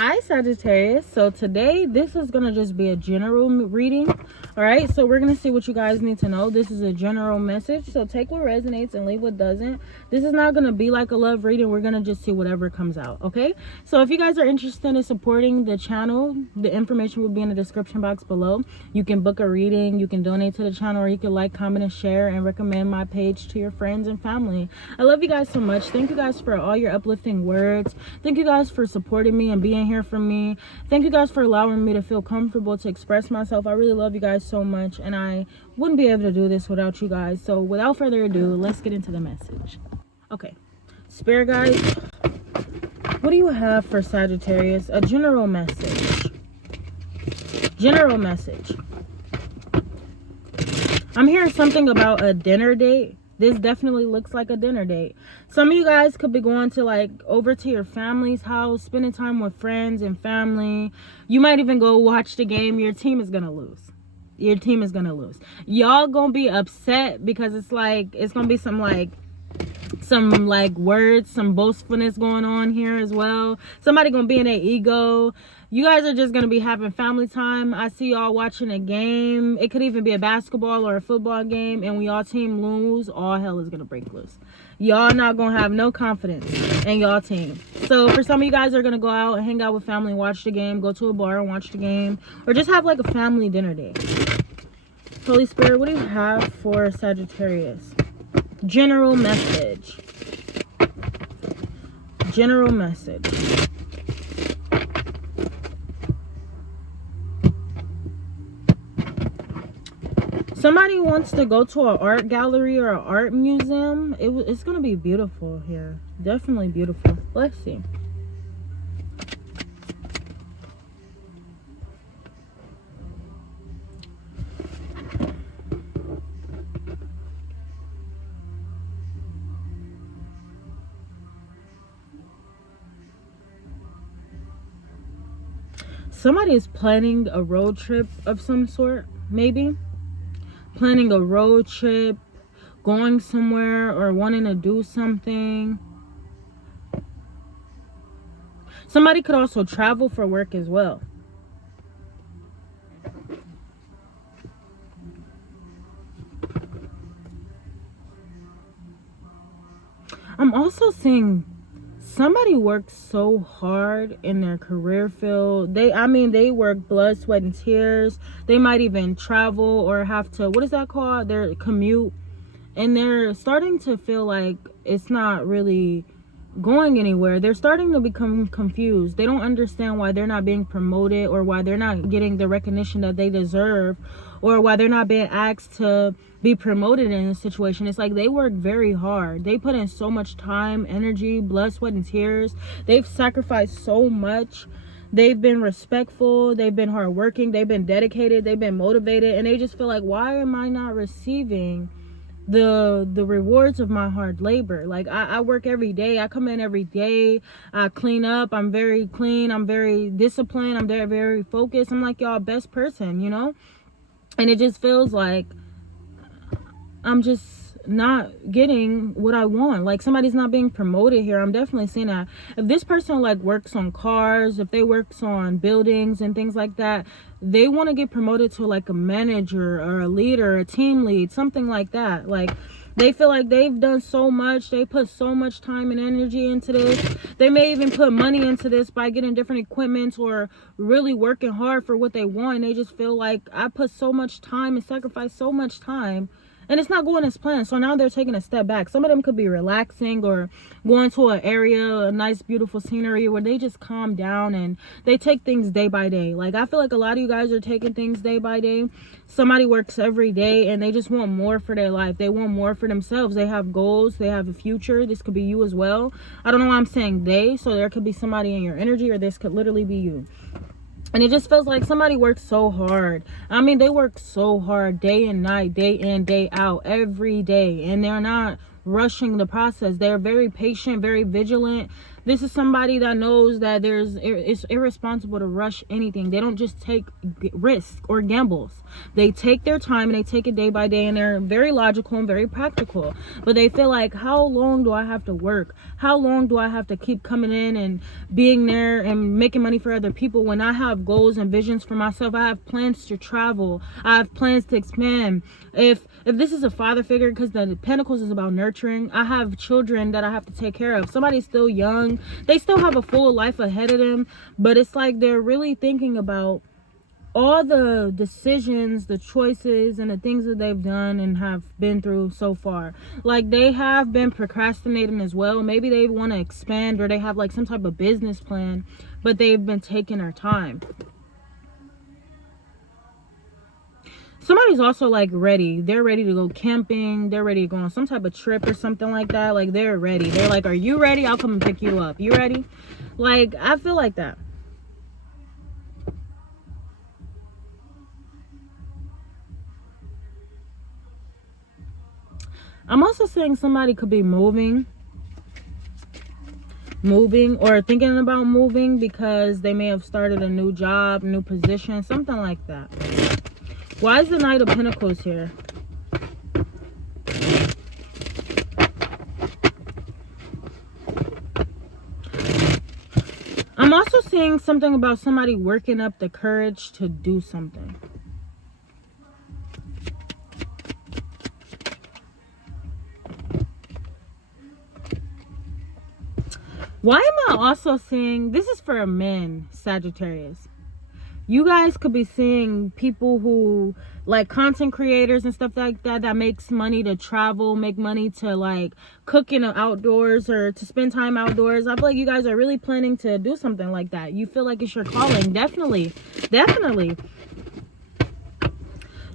Hi Sagittarius. So today this is gonna just be a general reading. All right, so we're gonna see what you guys need to know. This is a general message, so take what resonates and leave what doesn't. This is not gonna be like a love reading. We're gonna just see whatever comes out. Okay, so if you guys are interested in supporting the channel, the information will be in the description box below. You can book a reading, you can donate to the channel, or you can like, comment, and share, and recommend my page to your friends and family. I love you guys so much. Thank you guys for all your uplifting words. Thank you guys for supporting me and being here for me. Thank you guys for allowing me to feel comfortable to express myself. I really love you guys so much, and I wouldn't be able to do this without you guys. So without further ado, let's get into the message. Okay, Spirit guides, what do you have for Sagittarius? A general message. General message. I'm hearing something about a dinner date. This definitely looks like a dinner date. Some of you guys could be going to like over to your family's house, spending time with friends and family. You might even go watch the game. Your team is gonna lose. Your team is gonna lose. Y'all gonna be upset because it's gonna be some words, some boastfulness going on here as well. Somebody gonna be in their ego. You guys are just gonna be having family time. I see y'all watching a game. It could even be a basketball or a football game, and when y'all team lose, all hell is gonna break loose. Y'all not gonna have no confidence in y'all team. So for some of you guys are gonna go out and hang out with family and watch the game, go to a bar and watch the game, or just have like a family dinner day. Holy Spirit, what do you have for Sagittarius? General message. General message. Somebody wants to go to an art gallery or an art museum. It's gonna be beautiful here. Definitely beautiful. Let's see. Somebody is planning a road trip of some sort, maybe. Planning a road trip, going somewhere, or wanting to do something. Somebody could also travel for work as well. I'm also seeing somebody works so hard in their career field. They work blood, sweat, and tears. They might even travel or have to, what is that called? Their commute. And they're starting to feel like it's not really going anywhere. They're starting to become confused. They don't understand why they're not being promoted, or why they're not getting the recognition that they deserve, or why they're not being asked to be promoted in a situation. It's like they work very hard. They put in so much time, energy, blood, sweat, and tears. They've sacrificed so much. They've been respectful. They've been hardworking. They've been dedicated. They've been motivated. And they just feel like, why am I not receiving the rewards of my hard labor? Like I work every day. I come in every day. I clean up. I'm very clean. I'm very disciplined. I'm very, very focused. I'm like y'all best person, you know? And it just feels like I'm just not getting what I want. Like somebody's not being promoted here. I'm definitely seeing that. If this person like works on cars, if they works on buildings and things like that, they want to get promoted to like a manager or a leader, a team lead, something like that. Like they feel like they've done so much. They put so much time and energy into this. They may even put money into this by getting different equipment or really working hard for what they want. They just feel like I put so much time and sacrificed so much time, and it's not going as planned. So now they're taking a step back. Some of them could be relaxing or going to an area, a nice, beautiful scenery where they just calm down and they take things day by day. Like, I feel like a lot of you guys are taking things day by day. Somebody works every day and they just want more for their life. They want more for themselves. They have goals. They have a future. This could be you as well. I don't know why I'm saying they. So there could be somebody in your energy, or this could literally be you. And it just feels like somebody works so hard. I mean, they work so hard day and night, day in, day out, every day. And they're not rushing the process. They're very patient, very vigilant. This is somebody that knows that it's irresponsible to rush anything. They don't just take risk or gambles. They take their time and they take it day by day, and they're very logical and very practical. But they feel like, how long do I have to work? How long do I have to keep coming in and being there and making money for other people when I have goals and visions for myself? I have plans to travel. I have plans to expand. If this is a father figure, because the Pentacles is about nurturing, I have children that I have to take care of. Somebody's still young. They still have a full life ahead of them, but it's like they're really thinking about all the decisions, the choices, and the things that they've done and have been through so far. Like, they have been procrastinating as well. Maybe they want to expand, or they have like some type of business plan, but they've been taking their time. Somebody's also like ready. They're ready to go camping. They're ready to go on some type of trip or something like that. Like, they're ready. They're like, are you ready? I'll come and pick you up. You ready? Like, I feel like that. I'm also saying somebody could be moving or thinking about moving because they may have started a new job, new position, something like that. Why is the Knight of Pentacles here? I'm also seeing something about somebody working up the courage to do something. Why am I also seeing, this is for men, Sagittarius. You guys could be seeing people who, like content creators and stuff like that, that makes money to travel, make money to like cook in the outdoors or to spend time outdoors. I feel like you guys are really planning to do something like that. You feel like it's your calling. Definitely.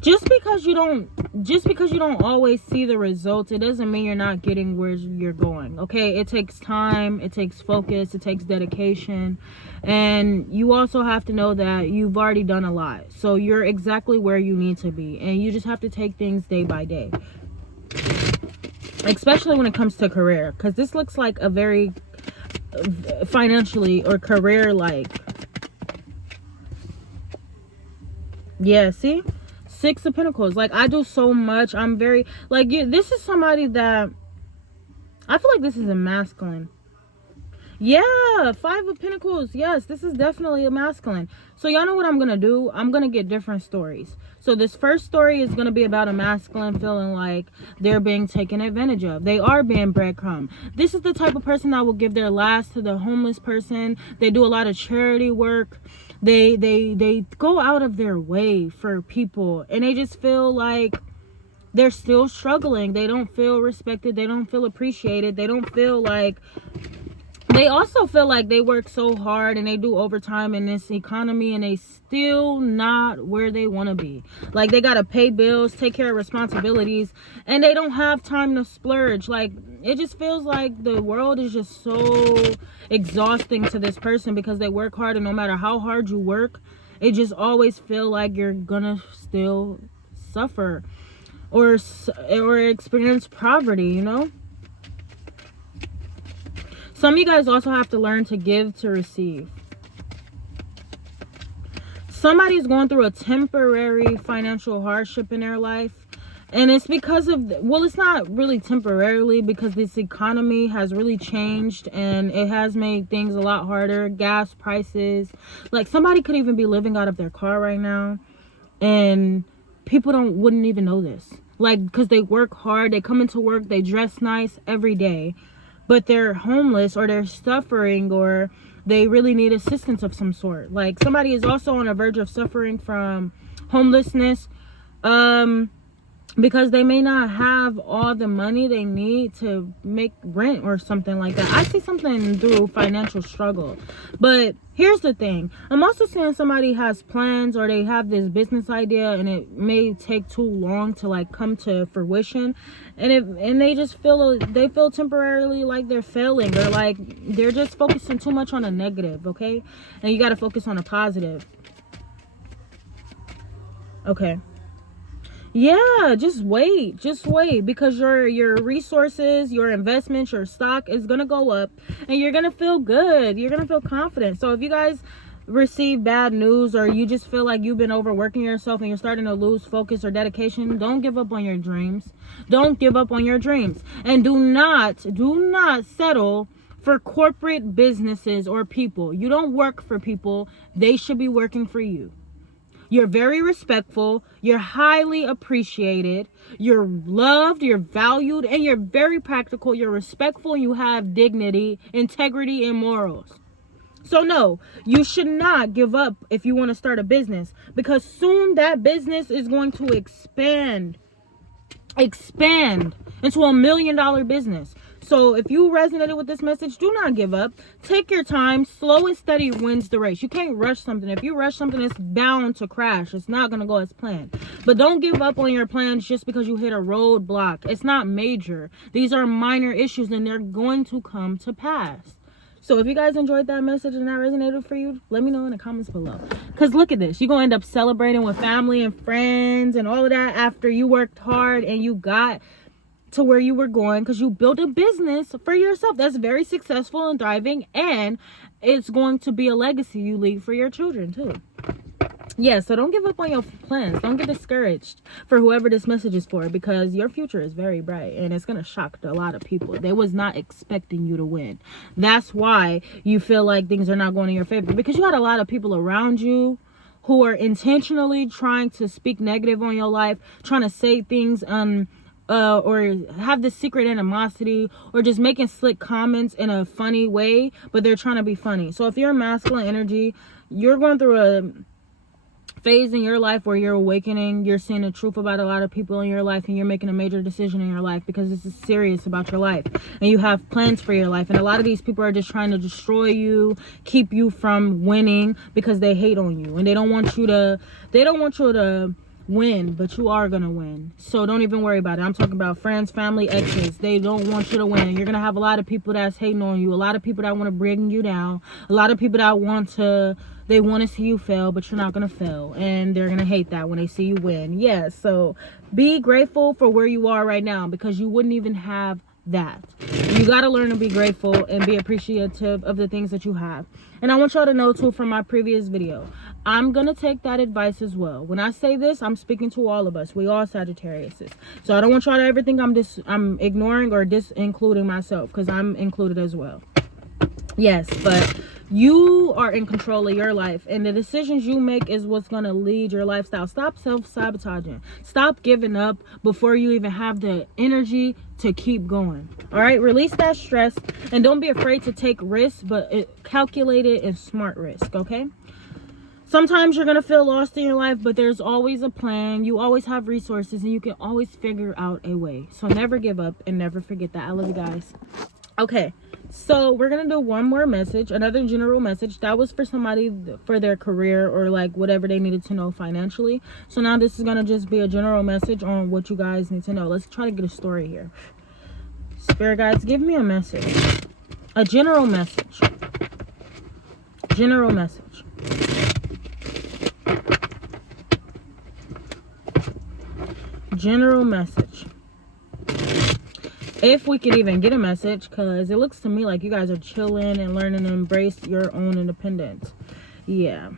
Just because you don't always see the results, it doesn't mean you're not getting where you're going. Okay, it takes time, it takes focus, it takes dedication, and you also have to know that you've already done a lot, so you're exactly where you need to be, and you just have to take things day by day, especially when it comes to career, because this looks like a very financially or career like, yeah, see, Six of Pentacles. Like, I do so much. I'm very like, this is somebody that I feel like this is a masculine. Yeah, Five of Pentacles. Yes, this is definitely a masculine. So y'all know what I'm gonna do? I'm gonna get different stories. So this first story is gonna be about a masculine feeling like they're being taken advantage of. They are being breadcrumb. This is the type of person that will give their last to the homeless person. They do a lot of charity work. They go out of their way for people, and they just feel like they're still struggling. They don't feel respected. They don't feel appreciated. They don't feel like, they also feel like they work so hard and they do overtime in this economy, and they still not where they want to be. Like, they got to pay bills, take care of responsibilities, and they don't have time to splurge. Like, it just feels like the world is just so exhausting to this person because they work hard, and no matter how hard you work, it just always feel like you're gonna still suffer or experience poverty, you know? Some of you guys also have to learn to give to receive. Somebody's going through a temporary financial hardship in their life. And it's because of, well, it's not really temporarily, because this economy has really changed and it has made things a lot harder. Gas prices. Like, somebody could even be living out of their car right now, and people wouldn't even know this. Like, because they work hard, they come into work, they dress nice every day, but they're homeless or they're suffering or they really need assistance of some sort. Like, somebody is also on the verge of suffering from homelessness because they may not have all the money they need to make rent or something like that. I see something through financial struggle. But here's the thing. I'm also saying somebody has plans or they have this business idea and it may take too long to like come to fruition. And they just feel temporarily like they're failing, or like they're just focusing too much on a negative, okay? And you got to focus on a positive. Okay. Yeah, just wait. Just wait, because your resources, your investments, your stock is going to go up, and you're going to feel good. You're going to feel confident. So if you guys receive bad news, or you just feel like you've been overworking yourself and you're starting to lose focus or dedication, don't give up on your dreams. Don't give up on your dreams. And do not settle for corporate businesses or people. You don't work for people. They should be working for you. You're very respectful, you're highly appreciated, you're loved, you're valued, and you're very practical, you're respectful, you have dignity, integrity, and morals. So no, you should not give up if you want to start a business, because soon that business is going to expand into $1 million business. So if you resonated with this message, do not give up. Take your time. Slow and steady wins the race. You can't rush something. If you rush something, it's bound to crash. It's not going to go as planned. But don't give up on your plans just because you hit a roadblock. It's not major. These are minor issues, and they're going to come to pass. So if you guys enjoyed that message and that resonated for you, let me know in the comments below. Because look at this. You're going to end up celebrating with family and friends and all of that after you worked hard and you got to where you were going, because you built a business for yourself that's very successful and thriving, and it's going to be a legacy you leave for your children too. Yeah, so don't give up on your plans. Don't get discouraged for whoever this message is for, because your future is very bright and it's going to shock a lot of people. They was not expecting you to win. That's why you feel like things are not going in your favor, because you got a lot of people around you who are intentionally trying to speak negative on your life, trying to say things or have this secret animosity, or just making slick comments in a funny way, but they're trying to be funny. So if you're masculine energy, you're going through a phase in your life where you're awakening, you're seeing the truth about a lot of people in your life, and you're making a major decision in your life because this is serious about your life, and you have plans for your life. And a lot of these people are just trying to destroy you, keep you from winning, because they hate on you, and they don't want you to win, but you are gonna win. So don't even worry about it. I'm talking about friends, family, exes. They don't want you to win. You're gonna have a lot of people that's hating on you, a lot of people that want to bring you down, a lot of people that want to see you fail, but you're not gonna fail, and they're gonna hate that when they see you win. Yeah, so be grateful for where you are right now, because you wouldn't even have that. You got to learn to be grateful and be appreciative of the things that you have. And I want y'all to know too, from my previous video, I'm gonna take that advice as well. When I say this, I'm speaking to all of us. We all Sagittariuses. So I don't want y'all to ever think I'm ignoring or including myself, because I'm included as well. Yes, but you are in control of your life, and the decisions you make is what's going to lead your lifestyle. Stop self-sabotaging. Stop giving up before you even have the energy to keep going. All right, release that stress, and don't be afraid to take risks, but calculated and smart risk. Okay, sometimes you're going to feel lost in your life, but there's always a plan. You always have resources, and you can always figure out a way. So never give up and never forget that. I love you guys. Okay, so we're gonna do one more message, another general message. That was for somebody for their career, or like whatever they needed to know financially. So now this is gonna just be a general message on what you guys need to know. Let's try to get a story here. Spirit guides, give me a message, a general message. General message. General message. If we could even get a message, because it looks to me like you guys are chilling and learning to embrace your own independence. Yeah.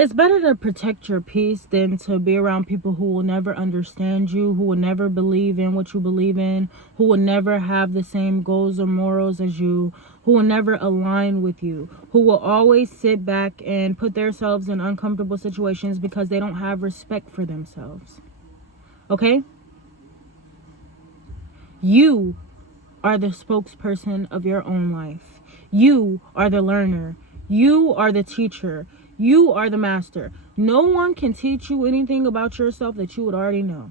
It's better to protect your peace than to be around people who will never understand you, who will never believe in what you believe in, who will never have the same goals or morals as you, who will never align with you, who will always sit back and put themselves in uncomfortable situations because they don't have respect for themselves. Okay? You are the spokesperson of your own life. You are the learner. You are the teacher. You are the master. No one can teach you anything about yourself that you would already know.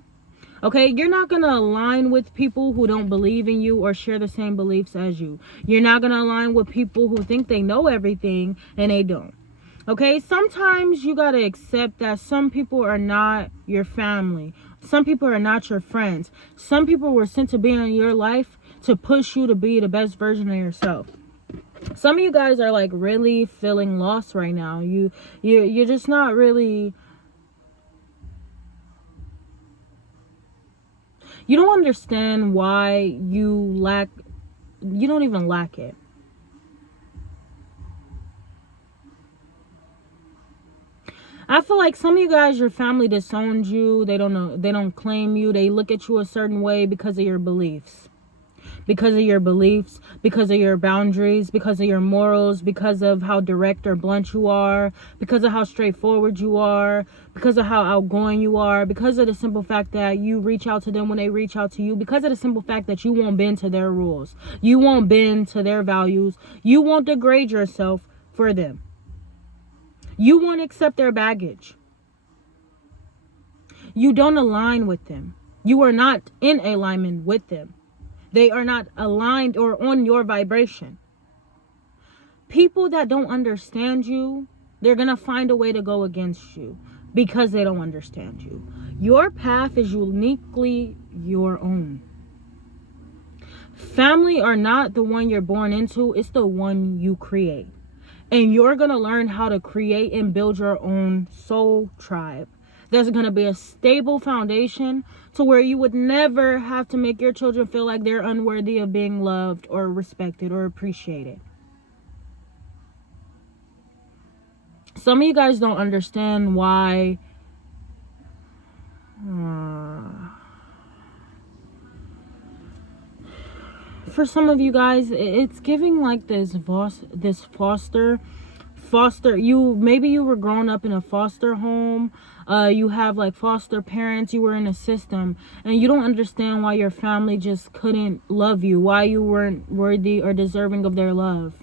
Okay, you're not going to align with people who don't believe in you or share the same beliefs as you. You're not going to align with people who think they know everything and they don't. Okay, sometimes you got to accept that some people are not your family. Some people are not your friends. Some people were sent to be in your life to push you to be the best version of yourself. Some of you guys are like really feeling lost right now. You're just not really, you don't understand why you don't even lack it. I feel like some of you guys, your family disowned you. They don't claim you. They look at you a certain way because of your beliefs. Because of your beliefs, because of your boundaries, because of your morals, because of how direct or blunt you are, because of how straightforward you are, because of how outgoing you are, because of the simple fact that you reach out to them when they reach out to you, because of the simple fact that you won't bend to their rules. You won't bend to their values. You won't degrade yourself for them. You won't accept their baggage. You don't align with them. You are not in alignment with them. They are not aligned or on your vibration. People that don't understand you, they're going to find a way to go against you because they don't understand you. Your path is uniquely your own. Family are not the one you're born into. It's the one you create. And you're going to learn how to create and build your own soul tribe. There's going to be a stable foundation to where you would never have to make your children feel like they're unworthy of being loved or respected or appreciated. Some of you guys don't understand why for some of you guys, it's giving like this foster, maybe you were growing up in a foster home, you have like foster parents, you were in a system, and you don't understand why your family just couldn't love you, why you weren't worthy or deserving of their love.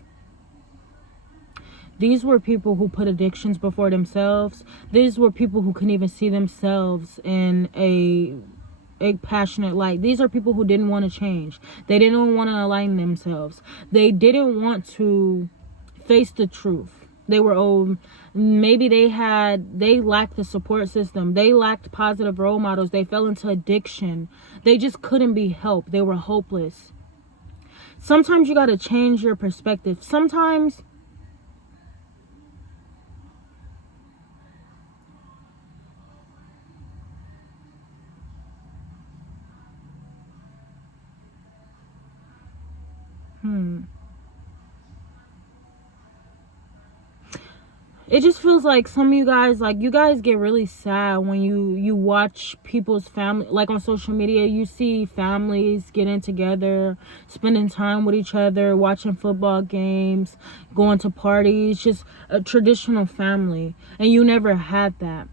These were people who put addictions before themselves. These were people who couldn't even see themselves in a passionate light. These are people who didn't want to change. They didn't want to align themselves. They didn't want to face the truth. They were old. Maybe they lacked the support system. They lacked positive role models. They fell into addiction. They just couldn't be helped. They were hopeless. Sometimes you got to change your perspective. Sometimes it just feels like some of you guys, like, you guys get really sad when you watch people's family, like on social media. You see families getting together, spending time with each other, watching football games, going to parties, just a traditional family. And you never had that.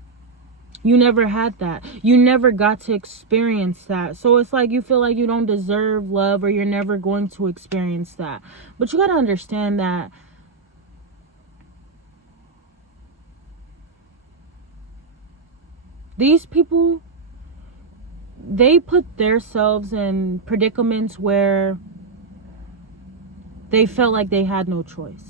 You never had that. You never got to experience that. So it's like you feel like you don't deserve love, or you're never going to experience that. But you got to understand that these people, they put themselves in predicaments where they felt like they had no choice.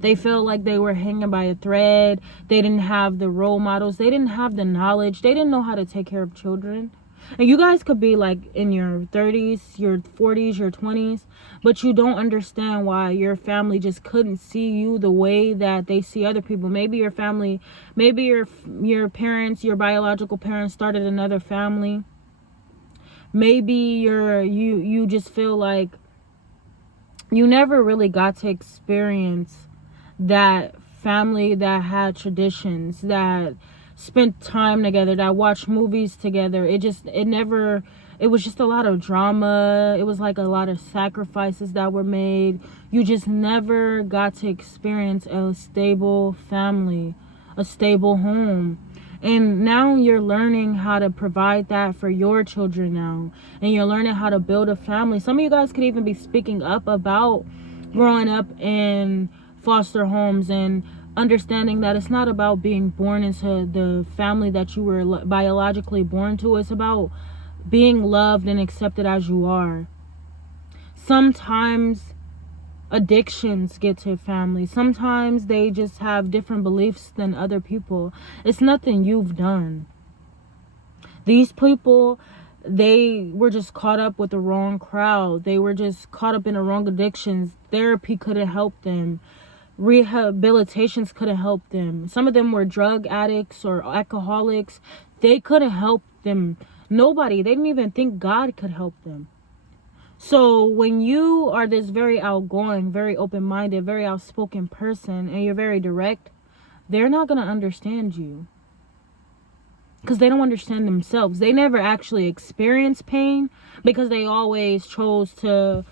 They felt like they were hanging by a thread. They didn't have the role models. They didn't have the knowledge. They didn't know how to take care of children. And you guys could be like in your 30s, your 40s, your 20s, but you don't understand why your family just couldn't see you the way that they see other people. Maybe your family, maybe your parents, your biological parents started another family. Maybe you just feel like you never really got to experience that family that had traditions, that spent time together, that watched movies together. It was just a lot of drama. It was like a lot of sacrifices that were made. You just never got to experience a stable family, a stable home. And now you're learning how to provide that for your children now. And you're learning how to build a family. Some of you guys could even be speaking up about growing up in foster homes and understanding that it's not about being born into the family that you were biologically born to. It's about being loved and accepted as you are. Sometimes addictions get to family. Sometimes they just have different beliefs than other people. It's nothing you've done. These people, they were just caught up with the wrong crowd. They were just caught up in the wrong addictions. Therapy couldn't help them. Rehabilitations couldn't help them. Some of them were drug addicts or alcoholics. They couldn't help them. Nobody. They didn't even think God could help them. So when you are this very outgoing, very open-minded, very outspoken person, and you're very direct, they're not going to understand you. Because they don't understand themselves. They never actually experienced pain because they always chose to,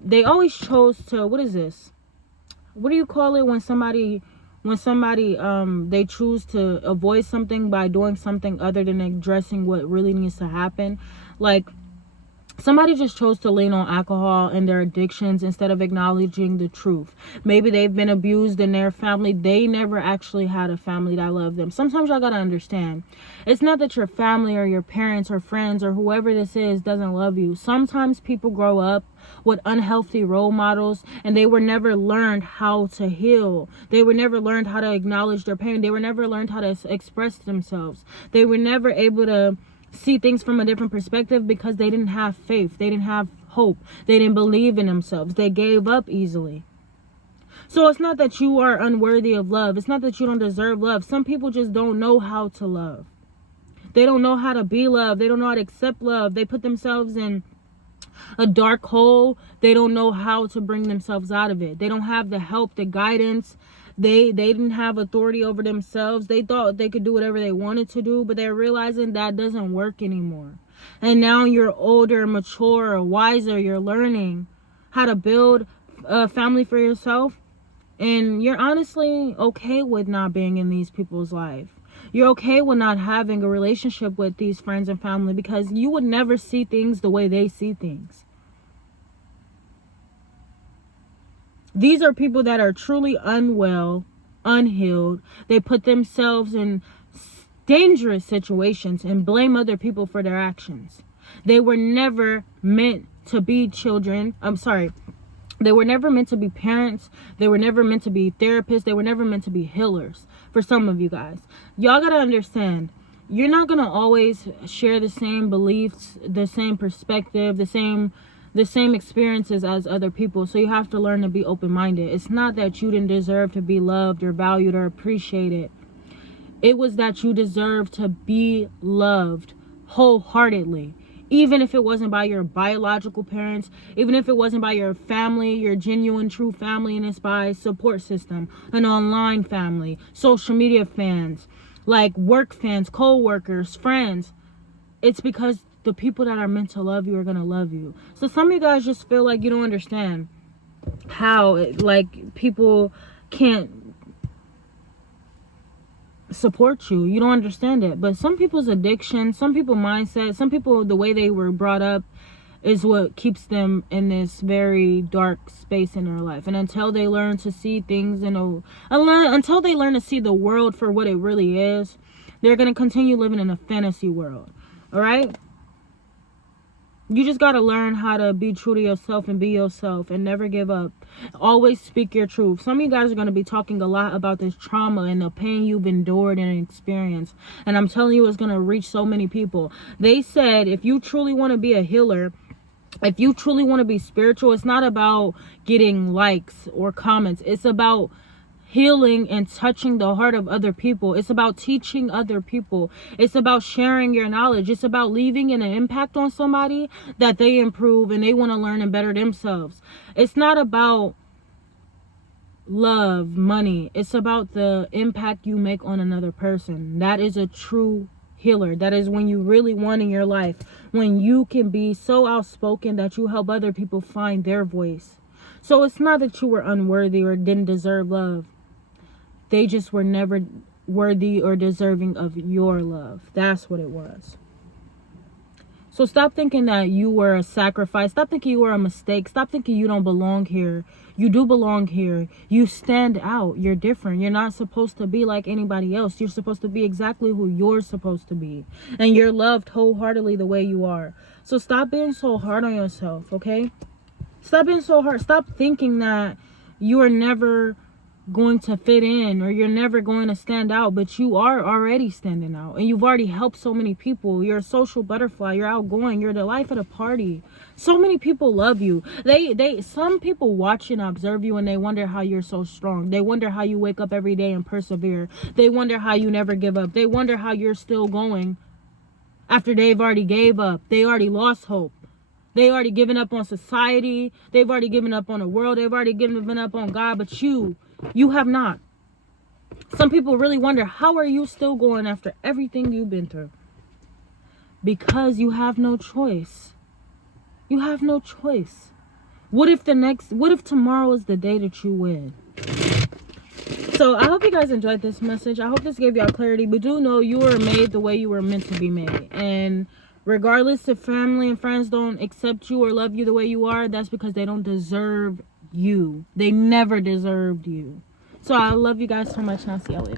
what is this? What do you call it when somebody they choose to avoid something by doing something other than addressing what really needs to happen? Like, somebody just chose to lean on alcohol and their addictions instead of acknowledging the truth. Maybe they've been abused in their family. They never actually had a family that loved them. Sometimes y'all gotta understand. It's not that your family or your parents or friends or whoever this is doesn't love you. Sometimes people grow up with unhealthy role models and they were never learned how to heal. They were never learned how to acknowledge their pain. They were never learned how to express themselves. They were never able to see things from a different perspective because they didn't have faith. They didn't have hope. They didn't believe in themselves. They gave up easily. So it's not that you are unworthy of love. It's not that you don't deserve love. Some people just don't know how to love. They don't know how to be loved. They don't know how to accept love. They put themselves in a dark hole. They don't know how to bring themselves out of it. They don't have the help, the guidance. They didn't have authority over themselves. They thought they could do whatever they wanted to do, but they're realizing that doesn't work anymore. And now you're older, mature, wiser. You're learning how to build a family for yourself. And you're honestly okay with not being in these people's life. You're okay with not having a relationship with these friends and family because you would never see things the way they see things. These are people that are truly unwell, unhealed. They put themselves in dangerous situations and blame other people for their actions. They were never meant to be children. They were never meant to be parents. They were never meant to be therapists. They were never meant to be healers. For some of you guys, y'all gotta understand, you're not gonna always share the same beliefs, the same perspective, the same experiences as other people. So you have to learn to be open-minded. It's not that you didn't deserve to be loved or valued or appreciated. It was that you deserve to be loved wholeheartedly. Even if it wasn't by your biological parents, even if it wasn't by your family, your genuine, true family, and it's by support system, an online family, social media fans, like work fans, co-workers, friends. It's because the people that are meant to love you are going to love you. So some of you guys just feel like you don't understand how, people can't support you. You don't understand it. But some people's addiction, some people's mindset, some people, the way they were brought up is what keeps them in this very dark space in their life. And until they learn to see things until they learn to see the world for what it really is, they're going to continue living in a fantasy world. All right? You just got to learn how to be true to yourself and be yourself and never give up. Always speak your truth. Some of you guys are going to be talking a lot about this trauma and the pain you've endured and experienced. And I'm telling you, it's going to reach so many people. They said if you truly want to be a healer, if you truly want to be spiritual, it's not about getting likes or comments. It's about healing and touching the heart of other people. It's about teaching other people. It's about sharing your knowledge. It's about leaving an impact on somebody that they improve and they want to learn and better themselves. It's not about love, money. It's about the impact you make on another person. That is a true healer. That is when you really want in your life, when you can be so outspoken that you help other people find their voice. So it's not that you were unworthy or didn't deserve love. They just were never worthy or deserving of your love. That's what it was. So stop thinking that you were a sacrifice. Stop thinking you were a mistake. Stop thinking you don't belong here. You do belong here. You stand out. You're different. You're not supposed to be like anybody else. You're supposed to be exactly who you're supposed to be. And you're loved wholeheartedly the way you are. So stop being so hard on yourself, okay? Stop being so hard. Stop thinking that you are never going to fit in or you're never going to stand out, but you are already standing out, and you've already helped so many people. You're a social butterfly. You're outgoing. You're the life of the party. So many people love you. Some people watch and observe you, and they wonder how you're so strong. They wonder how you wake up every day and persevere. They wonder how you never give up. They wonder how you're still going after they've already gave up. They already lost hope. They already given up on society. They've already given up on the world. They've already given up on God. But you have not. Some people really wonder, how are you still going after everything you've been through? Because you have no choice. You have no choice. What if tomorrow is the day that you win? So I hope you guys enjoyed this message. I hope this gave y'all clarity. But do know you were made the way you were meant to be made. And regardless if family and friends don't accept you or love you the way you are, that's because they don't deserve you. They never deserved you. So I love you guys so much, and I'll see y'all later.